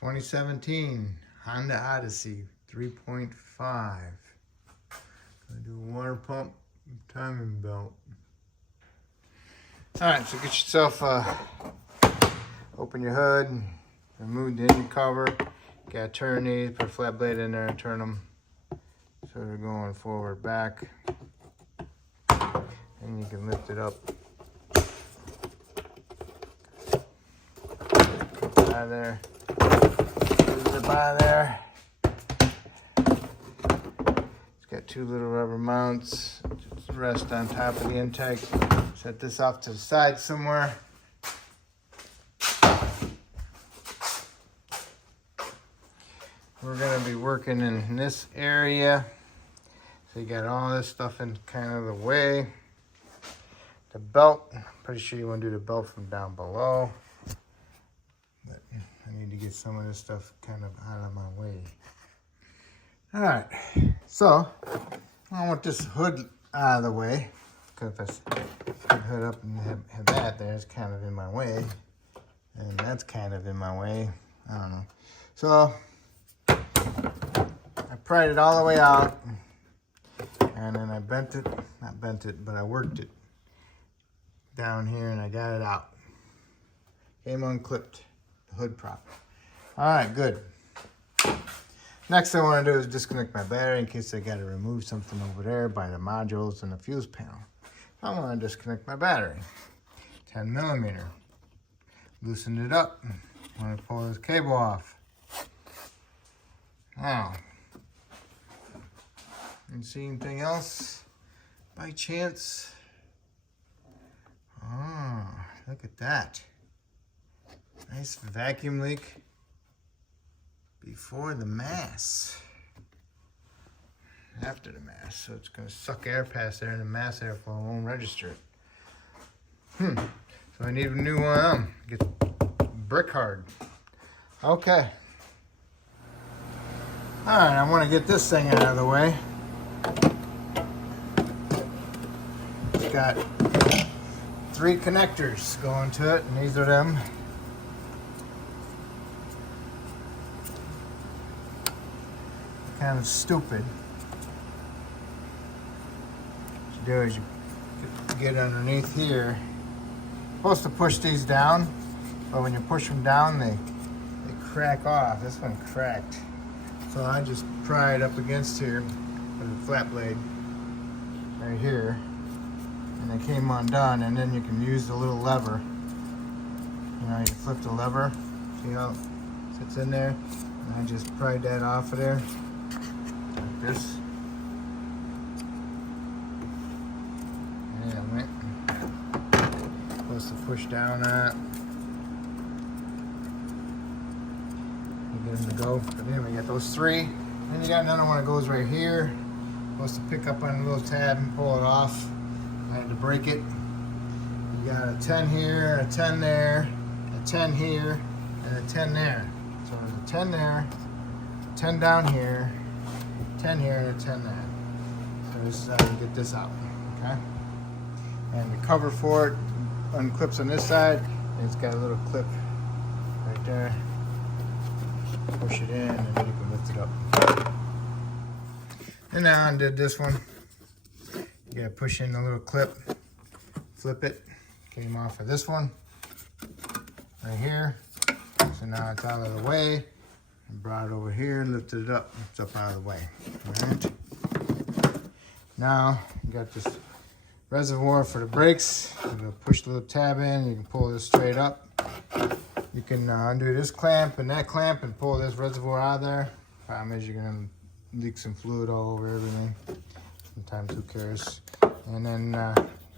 2017 Honda Odyssey 3.5. Gonna do a water pump timing belt. Alright, so get yourself open your hood, remove the engine cover. Gotta turn these, put a flat blade in there and turn them so they're going forward, back. And you can lift it up. Out of there. Zip out of there. It's got two little rubber mounts. Just rest on top of the intake. Set this off to the side somewhere. We're gonna be working in this area. So you got all this stuff in kind of the way. The belt, I'm pretty sure you want to do the belt from down below. But I need to get some of this stuff kind of out of my way. All right, so I want this hood out of the way, because if I put the hood up and have that there, it's kind of in my way. And that's kind of in my way. I don't know. So I pried it all the way out, and then I not bent it, but I worked it down here and I got it out. Came unclipped, the hood prop. All right, good. Next thing I want to do is disconnect my battery in case I got to remove something over there by the modules and the fuse panel. I want to disconnect my battery. 10 millimeter. Loosen it up. I want to pull this cable off. Now, you see anything else by chance? Oh, look at that. Nice vacuum leak before the mass. After the mass. So it's going to suck air past there and the mass airflow won't register it. So I need a new one of them. Get brick hard. Okay. Alright, I want to get this thing out of the way. It's got 3 connectors going to it, and these are them. Kind of stupid. What you do is you get underneath here. You're supposed to push these down, but when you push them down, they crack off. This one cracked. So I just pry it up against here with a flat blade right here. And it came undone, and then you can use the little lever. You know, you flip the lever. See how it sits in there? And I just pried that off of there. Like this. Yeah, right. Supposed to push down on it. You get them to go. But anyway, you got those 3. Then you got another one that goes right here. Supposed to pick up on a little tab and pull it off. I had to break it. You got a 10 here, a 10 there, a 10 here, and a 10 there. So there's a 10 there, 10 down here, 10 here, and a 10 there. So this is how you get this out, okay? And the cover for it unclips on this side, and it's got a little clip right there. Push it in, and then you can lift it up. And now I undid this one. You gotta push in the little clip, flip it, came off of this one, right here. So now it's out of the way. I brought it over here and lifted it up. It's up out of the way. All right. Now, you got this reservoir for the brakes. You're gonna push the little tab in, you can pull this straight up. You can undo this clamp and that clamp and pull this reservoir out of there. Problem is you're gonna leak some fluid all over everything. Sometimes who cares? And then,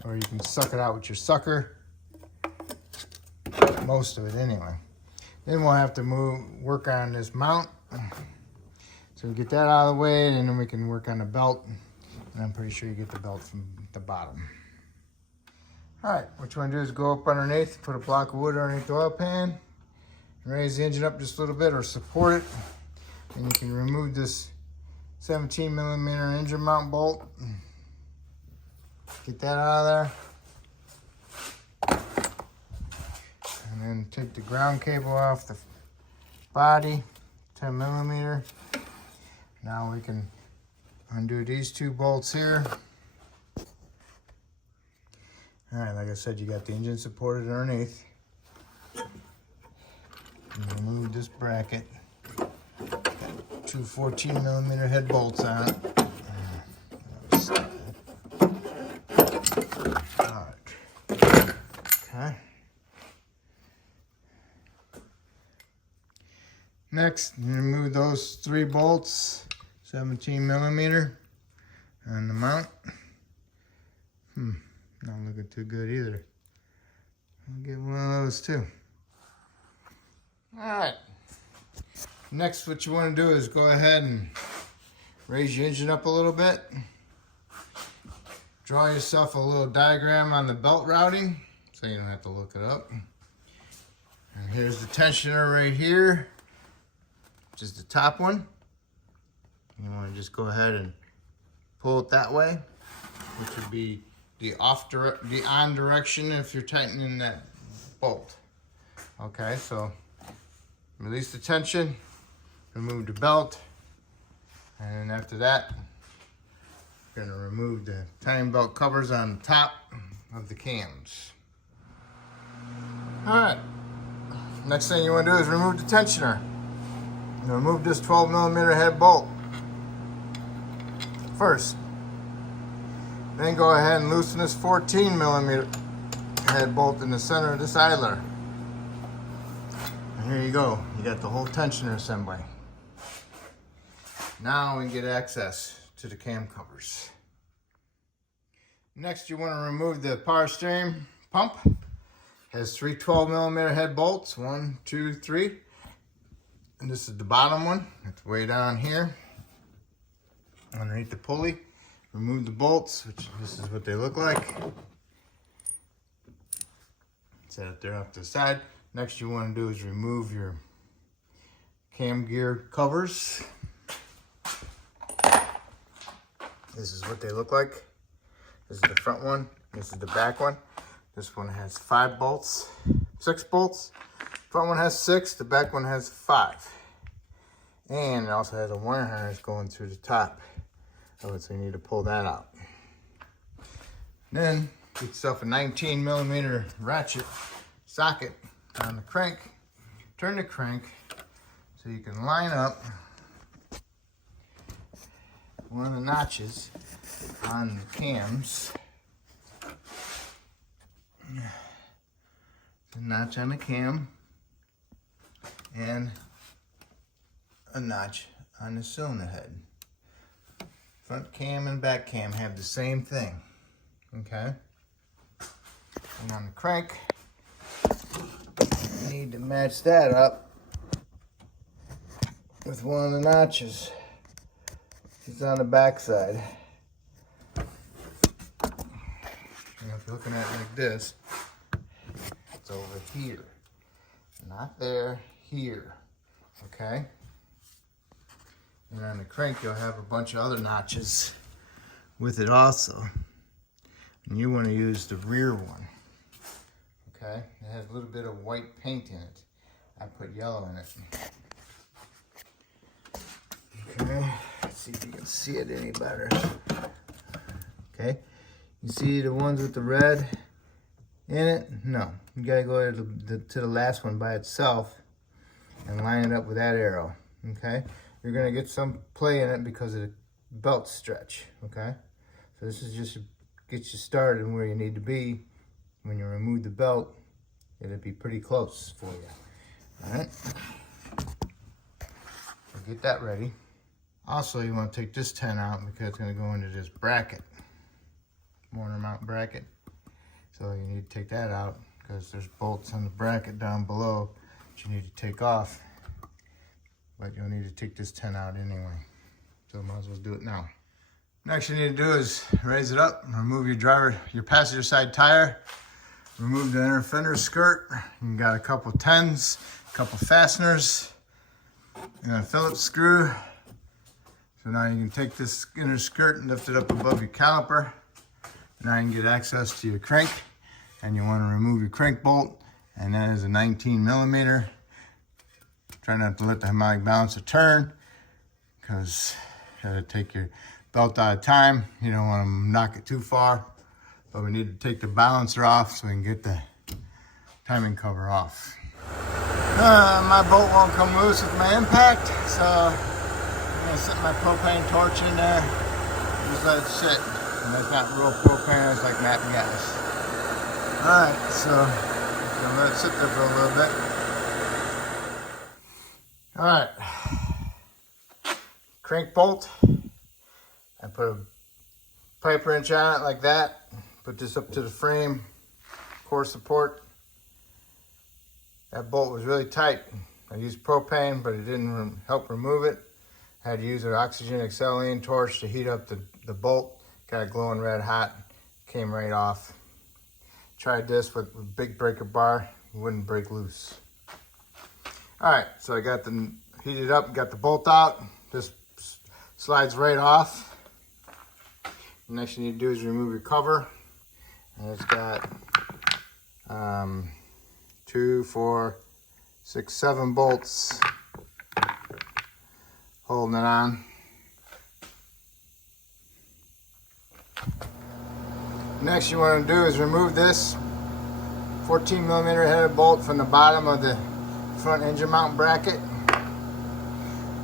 or you can suck it out with your sucker. Most of it anyway. Then we'll have to work on this mount. So we get that out of the way, and then we can work on the belt. And I'm pretty sure you get the belt from the bottom. All right, what you want to do is go up underneath, put a block of wood underneath the oil pan, and raise the engine up just a little bit or support it. And you can remove this 17 millimeter engine mount bolt. Get that out of there. And then take the ground cable off the body, 10 millimeter. Now we can undo these 2 bolts here. All right, like I said, you got the engine supported underneath. And remove this bracket. Got 2 14 millimeter head bolts on it. All right. Okay. Next, remove those 3 bolts, 17 millimeter on the mount. Not looking too good either. I'll get one of those too. All right. Next, what you want to do is go ahead and raise your engine up a little bit. Draw yourself a little diagram on the belt routing so you don't have to look it up. And here's the tensioner right here, which is the top one. You want to just go ahead and pull it that way, which would be the on direction if you're tightening that bolt. Okay, so release the tension, remove the belt, and then after that, we're going to remove the timing belt covers on the top of the cams. All right, next thing you want to do is remove the tensioner. Now remove this 12 millimeter head bolt first. Then go ahead and loosen this 14 millimeter head bolt in the center of this idler. And here you go. You got the whole tensioner assembly. Now we can get access to the cam covers. Next, you want to remove the power steering pump. It has 3 12 millimeter head bolts. 1, 2, 3. And this is the bottom one. It's way down here underneath the pulley. Remove the bolts, which this is what they look like. Set it there off to the side. Next you want to do is remove your cam gear covers. This is what they look like. This is the front one. This is the back one. This one has 5 bolts, 6 bolts. Front one has 6, the back one has 5. And it also has a wire harness going through the top. So you need to pull that out. Then get yourself a 19 millimeter ratchet socket on the crank. Turn the crank so you can line up one of the notches on the cams. A notch on the cam and a notch on the cylinder head. Front cam and back cam have the same thing, okay? And on the crank, you need to match that up with one of the notches. It's on the back side. And if you're looking at it like this, it's over here. Not there, here, okay? And on the crank, you'll have a bunch of other notches with it also. And you want to use the rear one, okay? It has a little bit of white paint in it. I put yellow in it. Okay, let's see if you can see it any better. Okay, you see the ones with the red in it? No, you gotta go to the last one by itself and line it up with that arrow, okay? You're gonna get some play in it because of the belt stretch, okay? So this is just to get you started where you need to be. When you remove the belt, it'll be pretty close for you, all right? So get that ready. Also, you want to take this 10 out because it's going to go into this bracket, mortar mount bracket. So you need to take that out because there's bolts on the bracket down below that you need to take off. But you'll need to take this 10 out anyway. So might as well do it now. Next you need to do is raise it up, remove your passenger side tire, remove the inner fender skirt. You got a couple 10s, a couple fasteners, and a Phillips screw. So now you can take this inner skirt and lift it up above your caliper. Now you can get access to your crank, and you want to remove your crank bolt, and that is a 19 millimeter. Try not to let the harmonic balancer turn, because you gotta take your belt out of time. You don't want to knock it too far, but we need to take the balancer off so we can get the timing cover off. My bolt won't come loose with my impact, so I'm gonna set my propane torch in there, just let it sit. And that's not real propane, it's like natural gas. Alright, so I'm gonna let it sit there for a little bit. Alright, crank bolt. I put a pipe wrench on it like that. Put this up to the frame, core support. That bolt was really tight. I used propane, but it didn't help remove it. I had to use an oxygen acetylene torch to heat up the bolt. Got it glowing red hot, came right off. Tried this with a big breaker bar, it wouldn't break loose. All right, so I got the heated up, got the bolt out. This slides right off. The next thing you need to do is remove your cover. And it's got 2, 4, 6, 7 bolts holding it on. Next you want to do is remove this 14mm headed bolt from the bottom of the front engine mount bracket.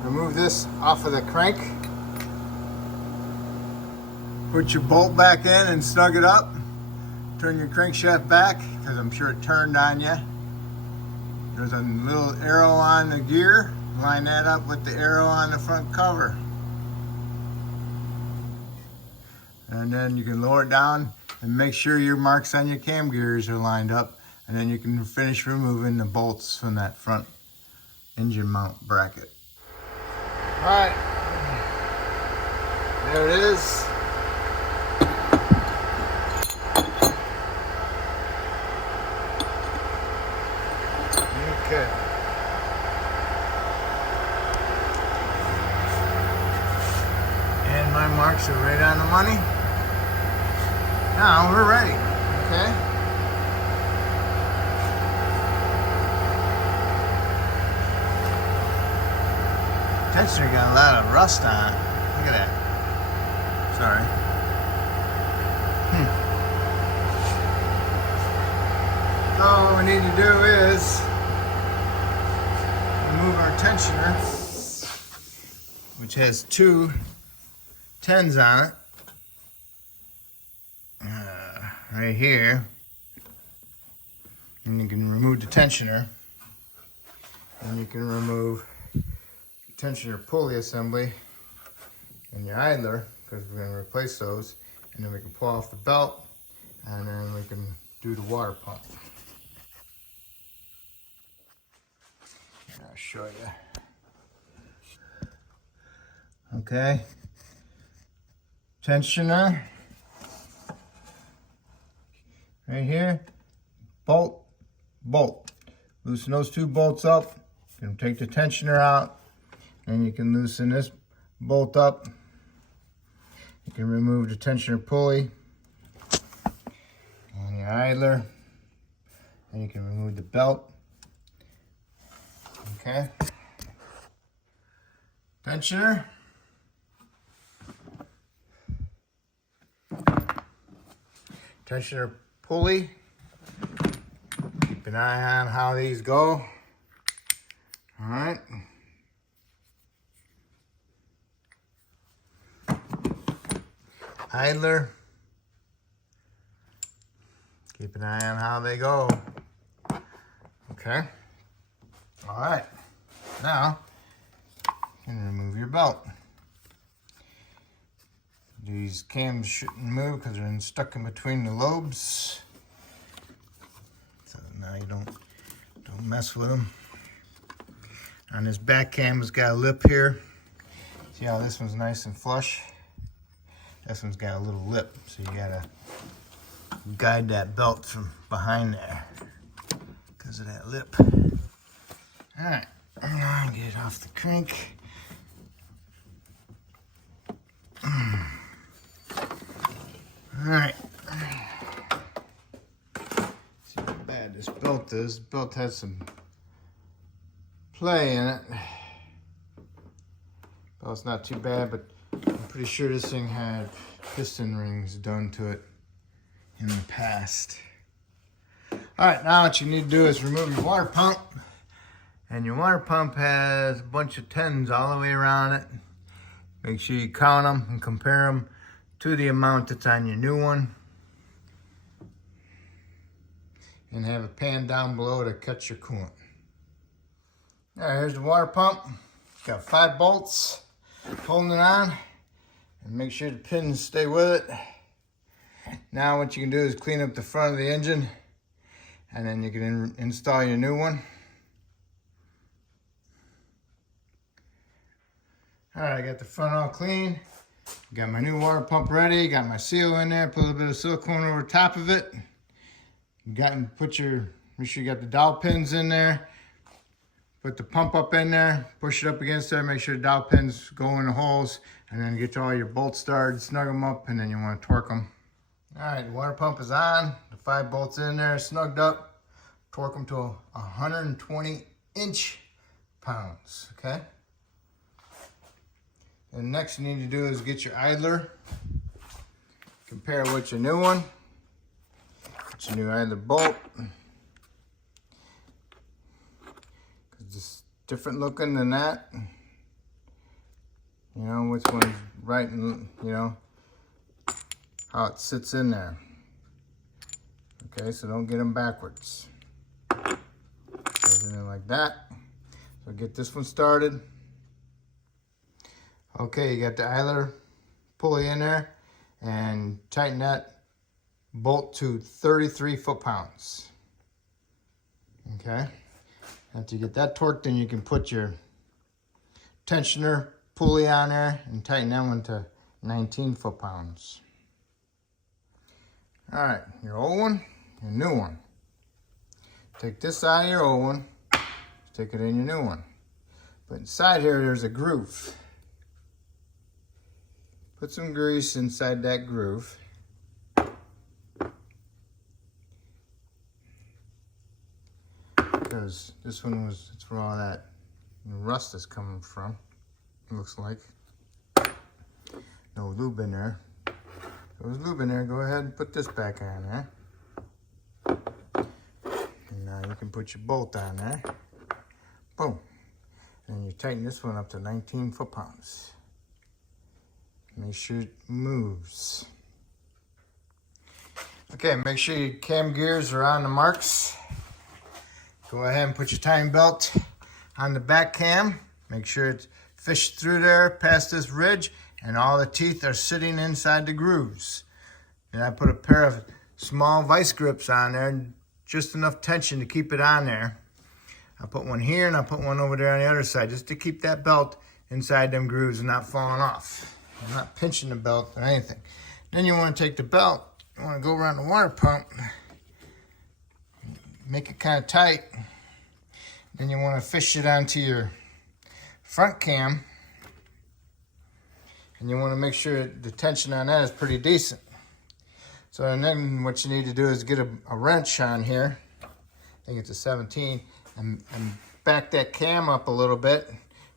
Remove this off of the crank. Put your bolt back in and snug it up. Turn your crankshaft back, because I'm sure it turned on you. There's a little arrow on the gear. Line that up with the arrow on the front cover. And then you can lower it down and make sure your marks on your cam gears are lined up. And then you can finish removing the bolts from that front engine mount bracket. All right, there it is. Okay. And my marks are right on the money. Now we're ready, okay? Tensioner got a lot of rust on it. Look at that. Sorry. So all we need to do is remove our tensioner, which has 2 10s on it. Right here. And you can remove the tensioner. And you can remove the tensioner pulley assembly and your idler, because we're going to replace those. And then we can pull off the belt, and then we can do the water pump. I'll show you. Okay. Tensioner. Right here. Bolt. Bolt. Loosen those 2 bolts up. You can take the tensioner out. And you can loosen this bolt up. You can remove the tensioner pulley. And your idler. And you can remove the belt. Okay. Tensioner. Tensioner pulley. Keep an eye on how these go. All right. Idler. Keep an eye on how they go. Okay. All right. Now, you can remove your belt. These cams shouldn't move because they're stuck in between the lobes. So now you don't mess with them. On this back cam, it's got a lip here. See how this one's nice and flush? This one's got a little lip, so you gotta guide that belt from behind there because of that lip. All right, now get it off the crank. All right. See how bad this belt is. The belt has some play in it. Well, it's not too bad, but I'm pretty sure this thing had piston rings done to it in the past. All right, now what you need to do is remove your water pump. And your water pump has a bunch of 10s all the way around it. Make sure you count them and compare them to the amount that's on your new one. And have a pan down below to cut your coolant. All right, here's the water pump. It's got 5 bolts holding it on. And make sure the pins stay with it. Now what you can do is clean up the front of the engine. And then you can install your new one. All right, I got the front all clean. Got my new water pump ready. Got my seal in there. Put a little bit of silicone over top of it. Make sure you got the dowel pins in there. Put the pump up in there. Push it up against there. Make sure the dowel pins go in the holes. And then get all your bolts started. Snug them up, and then you want to torque them. All right, the water pump is on. The 5 bolts in there, snugged up. Torque them to 120 inch-pounds. Okay. And next you need to do is get your idler. Compare it with your new one. Get your new idler bolt. It's different looking than that. You know which one's right, and you know how it sits in there. Okay, so don't get them backwards. Goes in there like that. So get this one started. Okay, you got the idler pulley in there, and tighten that bolt to 33 foot-pounds. Okay, after you get that torqued, then you can put your tensioner pulley on there and tighten that one to 19 foot-pounds. All right, your old one, your new one. Take this out of your old one, stick it in your new one. But inside here, there's a groove. Put some grease inside that groove. Because this one it's where all that rust is coming from, it looks like. No lube in there. If there was lube in there, go ahead and put this back on there. And now you can put your bolt on there. Boom. And you tighten this one up to 19 foot-pounds. Make sure it moves. Okay, make sure your cam gears are on the marks. Go ahead and put your timing belt on the back cam. Make sure it's fished through there past this ridge, and all the teeth are sitting inside the grooves. And I put a pair of small vice grips on there, just enough tension to keep it on there. I put one here and I put one over there on the other side, just to keep that belt inside them grooves and not falling off. I'm not pinching the belt or anything. Then you want to take the belt, you want to go around the water pump, make it kind of tight. Then you want to fish it onto your front cam, and you want to make sure the tension on that is pretty decent. So and then what you need to do is get a wrench on here. I think it's a 17, and back that cam up a little bit.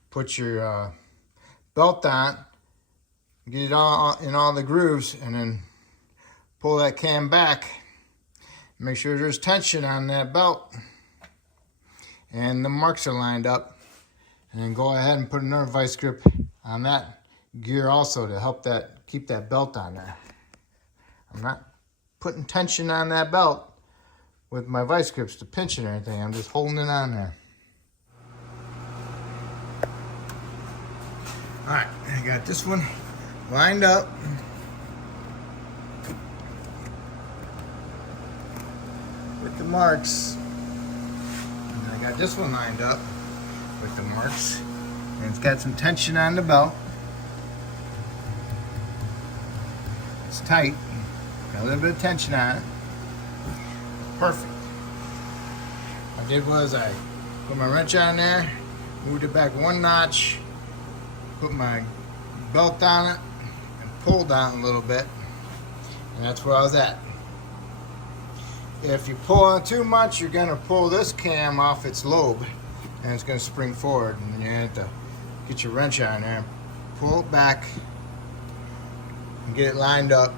Put your belt on. Get it all in all the grooves, and then pull that cam back. Make sure there's tension on that belt and the marks are lined up. And then go ahead and put another vice grip on that gear also to help that keep that belt on there. I'm not putting tension on that belt with my vice grips to pinch it or anything. I'm just holding it on there. All right, I got this one lined up. With the marks. And I got this one lined up with the marks. And it's got some tension on the belt. It's tight. Got a little bit of tension on it. Perfect. What I did was I put my wrench on there, moved it back one notch, put my belt on it, and pulled down a little bit. And that's where I was at. If you pull on too much, you're going to pull this cam off its lobe. and it's going to spring forward, and then you have to get your wrench on there, pull it back, and get it lined up.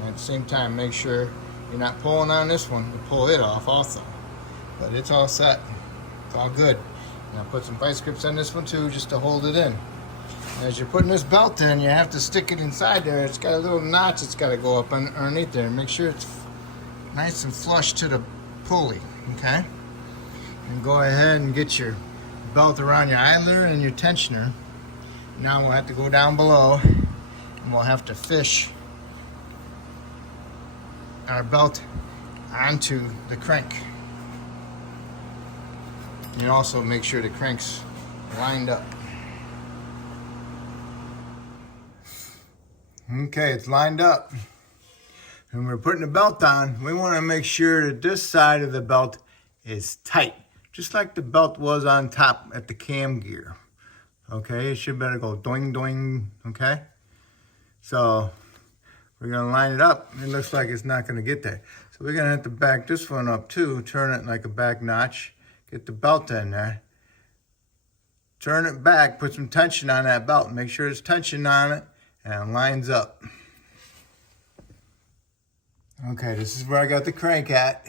And at the same time, make sure you're not pulling on this one to pull it off also. But it's all set. It's all good. Now put some vice grips on this one too, just to hold it in. As you're putting this belt in, you have to stick it inside there. It's got a little notch that's got to go up underneath there. Make sure it's nice and flush to the pulley, okay? And go ahead and get your belt around your idler and your tensioner. Now we'll have to go down below and we'll have to fish our belt onto the crank. And also make sure the crank's lined up. Okay, it's lined up. And we're putting the belt on. We want to make sure that this side of the belt is tight, just like the belt was on top at the cam gear. Okay, it should better go doing, doing, okay? So we're gonna line it up. It looks like it's not gonna get there. So we're gonna have to back this one up too, turn it like a back notch, get the belt in there, turn it back, put some tension on that belt, make sure there's tension on it, and it lines up. Okay, this is where I got the crank at,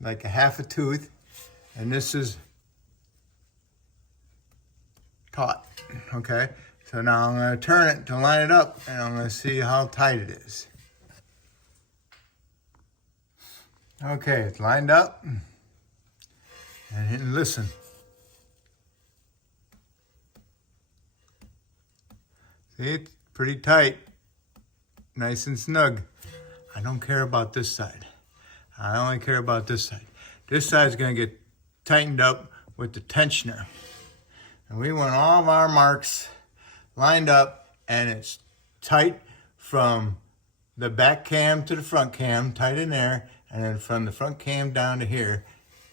like a half a tooth, and this is taut, okay? So now I'm gonna turn it to line it up, and I'm gonna see how tight it is. Okay, it's lined up, and listen. See, it's pretty tight, nice and snug. I don't care about this side. I only care about this side. This side's gonna get tightened up with the tensioner. And we want all of our marks lined up, and it's tight from the back cam to the front cam, tight in there, and then from the front cam down to here,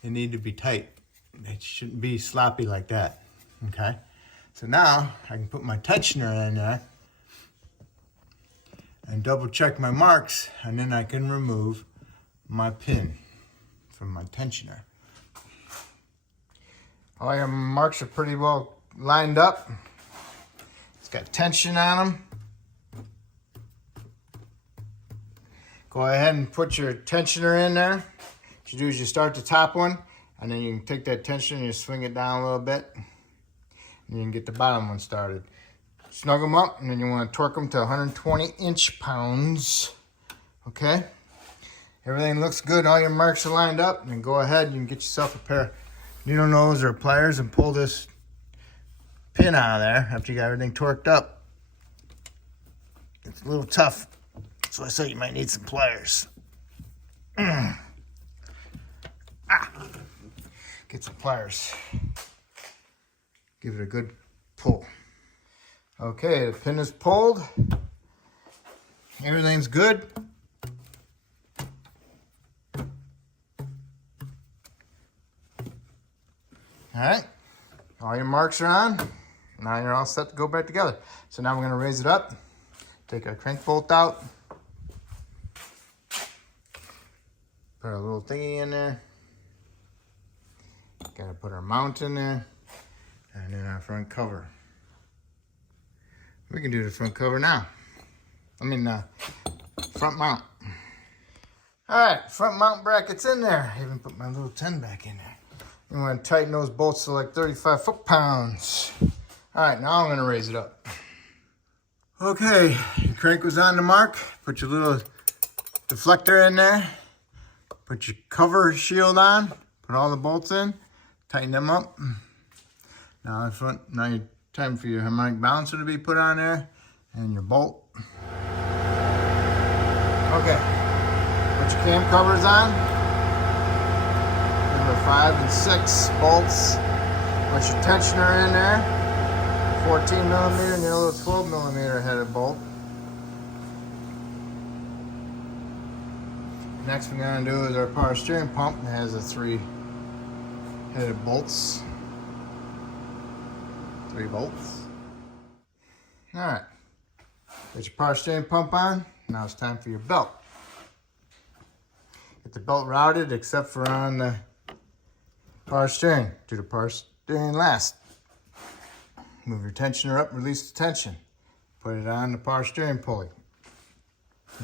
they need to be tight. It shouldn't be sloppy like that, okay? So now I can put my tensioner in there and double check my marks, and then I can remove my pin from my tensioner. All your marks are pretty well lined up. It's got tension on them. Go ahead and put your tensioner in there. What you do is you start the top one, and then you can take that tensioner and you swing it down a little bit, and you can get the bottom one started. Snug them up, and then you want to torque them to 120 inch-pounds. Okay? Everything looks good. All your marks are lined up. And then go ahead, you can get yourself a pair of needle nose or pliers and pull this pin out of there after you got everything torqued up. It's a little tough, so I say you might need some pliers. Get some pliers. Give it a good pull. Okay, the pin is pulled. Everything's good. All right, all your marks are on. Now you're all set to go back together. So now we're gonna raise it up, take our crank bolt out, put a little thingy in there, gotta put our mount in there, and then our front cover. We can do the front cover now. Front mount. All right, front mount brackets in there. I even put my little 10 back in there. I'm gonna tighten those bolts to like 35 foot-pounds. All right, now I'm gonna raise it up. Okay, your crank was on the mark. Put your little deflector in there. Put your cover shield on. Put all the bolts in. Tighten them up. Now your time for your harmonic balancer to be put on there, and your bolt. Okay, put your cam covers on. Number 5 and 6 bolts. Put your tensioner in there. 14 millimeter and your little 12 millimeter headed bolt. Next we're gonna do is our power steering pump. It has the 3 headed bolts. 3 bolts. All right, got your power steering pump on. Now it's time for your belt. Get the belt routed except for on the Power steering. Do the power steering last. Move your tensioner up, release the tension. Put it on the power steering pulley.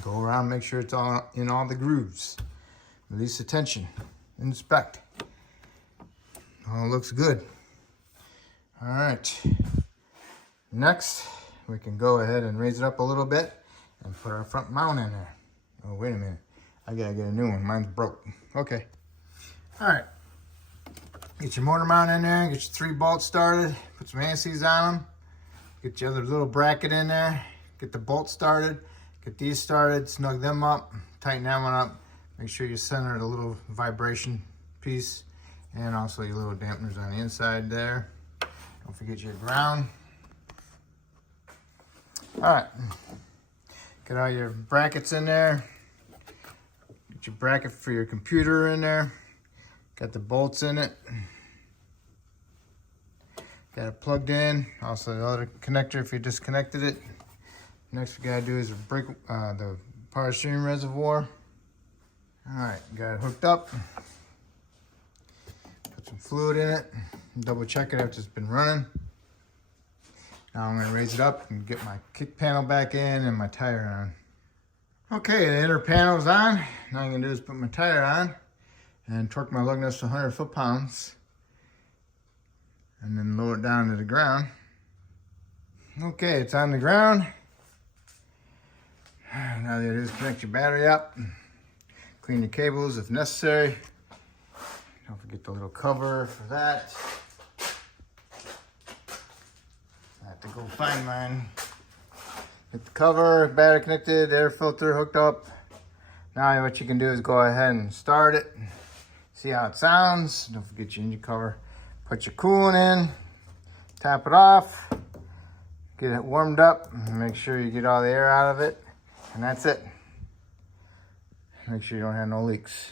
Go around, make sure it's all in all the grooves. Release the tension. Inspect. All looks good. All right. Next, we can go ahead and raise it up a little bit and put our front mount in there. Oh, wait a minute. I gotta get a new one. Mine's broke. Okay. All right. Get your motor mount in there. Get your 3 bolts started. Put some anti-seize on them. Get your other little bracket in there. Get the bolts started. Get these started. Snug them up. Tighten that one up. Make sure you center the little vibration piece. And also your little dampeners on the inside there. Don't forget your ground. All right. Get all your brackets in there. Get your bracket for your computer in there. Got the bolts in it. Got it plugged in. Also the other connector if you disconnected it. Next we gotta do is break the power steering reservoir. All right, got it hooked up. Put some fluid in it. Double check it after it's been running. Now I'm gonna raise it up and get my kick panel back in and my tire on. Okay, the inner panel's on. Now I'm gonna do is put my tire on and torque my lug nuts to 100 foot-pounds. And then lower it down to the ground. Okay, it's on the ground. Now the idea is connect your battery up. Clean your cables if necessary. Don't forget the little cover for that. I have to go find mine. Get the cover, battery connected, air filter hooked up. Now what you can do is go ahead and start it. See how it sounds. Don't forget your engine cover. Put your coolant in. Tap it off. Get it warmed up. Make sure you get all the air out of it. And that's it. Make sure you don't have no leaks.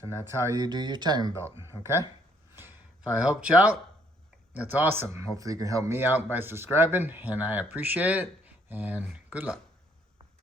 So that's how you do your timing belt, okay? If I helped you out, that's awesome. Hopefully you can help me out by subscribing, and I appreciate it, and good luck.